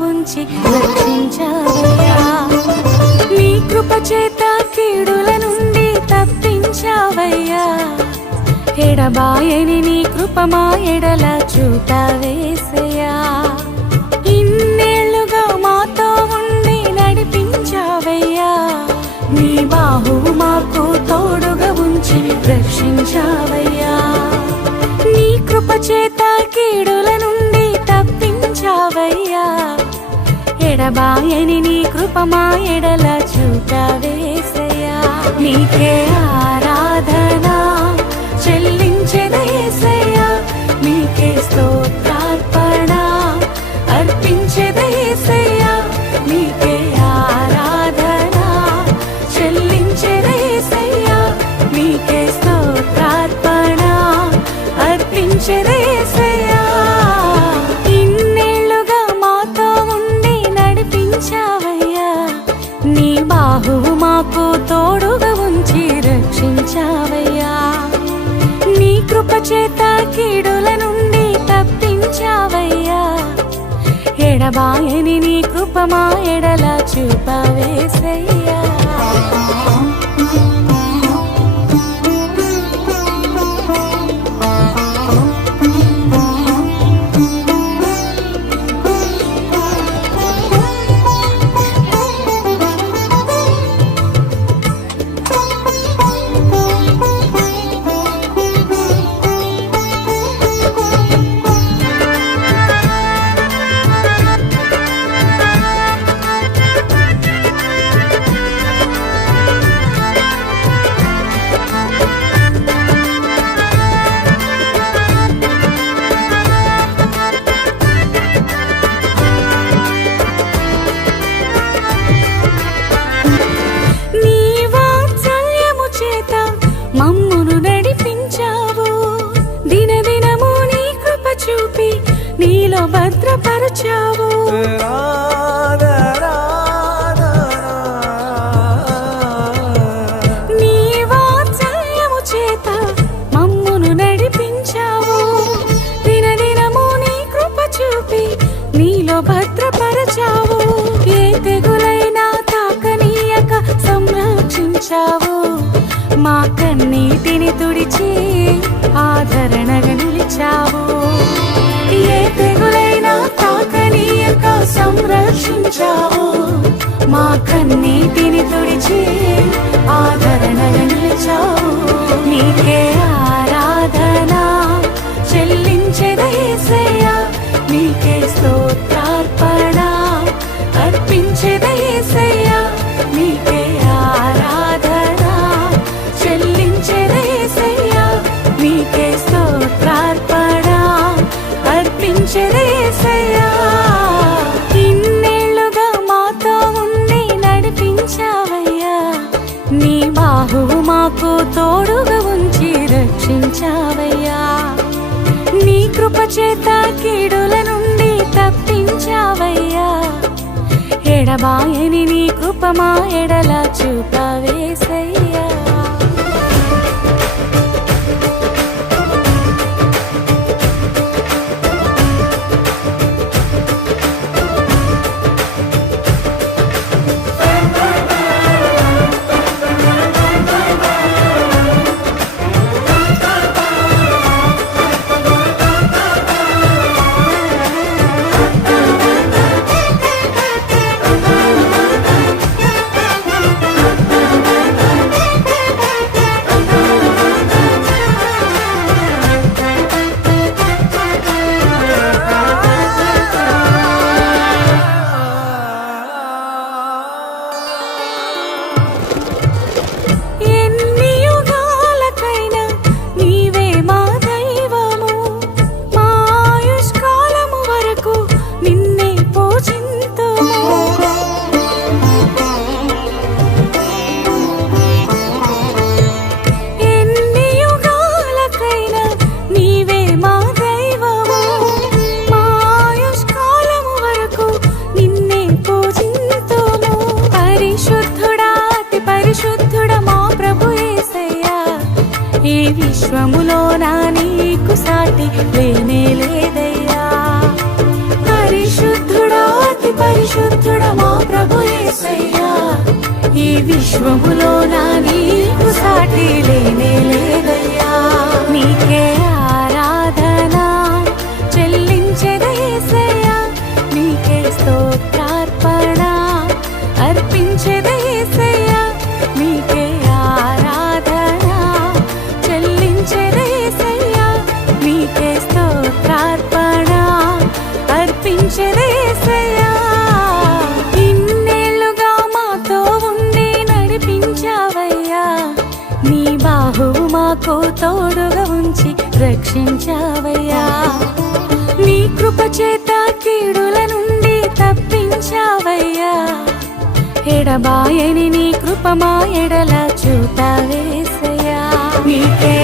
ఉంచి రక్షించావయ్యా. నీ కృప చేత కీడుల నుండి తప్పించావయ్యా. ఎడబాయని నీ కృప మా ఎడల చూపావేసయ్యా ఇన్నేళ్ళుగా మాతో ఉండి నడిపించావయ్యా. నీ బాహువు మాకు తోడుగా ఉంచి రక్షించావయ్యా. నీ కృప చేత కీడులను ప్రభాయని నీ కృప మా ఎడల చూపావేసయ్యా నీకే ఆరాధన చెల్లించెదయేసయ్యా నీకే స్తోత్ర కృపచేత చేత కీడుల నుండి తప్పించావయ్యా. ఎడబాయని నీ కృపమా ఎడల చూపవేసయ్యా. నీలో భద్రపరచావు. నీ వాత్సల్యము చేత మమ్మును నడిపించావు. దినదినము నీ కృప చూపి నీలో భద్రపరచావు. ఏ తెగులైనా తాకనీయక సంరక్షించావు. మా కన్నీటిని తుడిచి ఆదరణగా నిలిచావు. ఏ తాకనీయక సంరక్షించావు మా కన్నీటిని తుడిచి ఆదరణ నిలిచావు. నీకే ఆరాధన చెల్లించెదయేసయ్యా నీకే స్తోత్రార్పణ అర్పించెదయేసయ్యా నీకే ఆరాధన చెల్లించెదయేసయ్యా నీకే స్తోత్రార్పణ అర్పించెదయేసయ్యా కృపచేత కీడుల నుండి తప్పించావయ్యా. ఎడబాయని నీ కృపమా ఎడలా ఎడల చూపవేసయ్యా. ఈ విశ్వములో నా నీకు సాటి లేనే లేదయ్యా. పరిశుద్ధుడా అతి అతి పరిశుద్ధుడ మా ప్రభు ఈ విశ్వములో నా నీకు సాటి లేనే లేదయ్యా. నీకే ఆరాధన చెల్లించెదయ్యా నీకే స్తోత్రార్పణ అర్పించేదేసయ్యా నీకే అర్పించెదయ్యా ఇన్నేళ్ళుగా మాతో ఉండి నడిపించావయ్యా. నీ బాహువు మాకు తోడుగా ఉంచి రక్షించావయ్యా. నీ కృప చేత కీడుల నుండి తప్పించావయ్యా. ఎడబాయని నీ కృప మా ఎడల చూపావేసయ్యా నీకే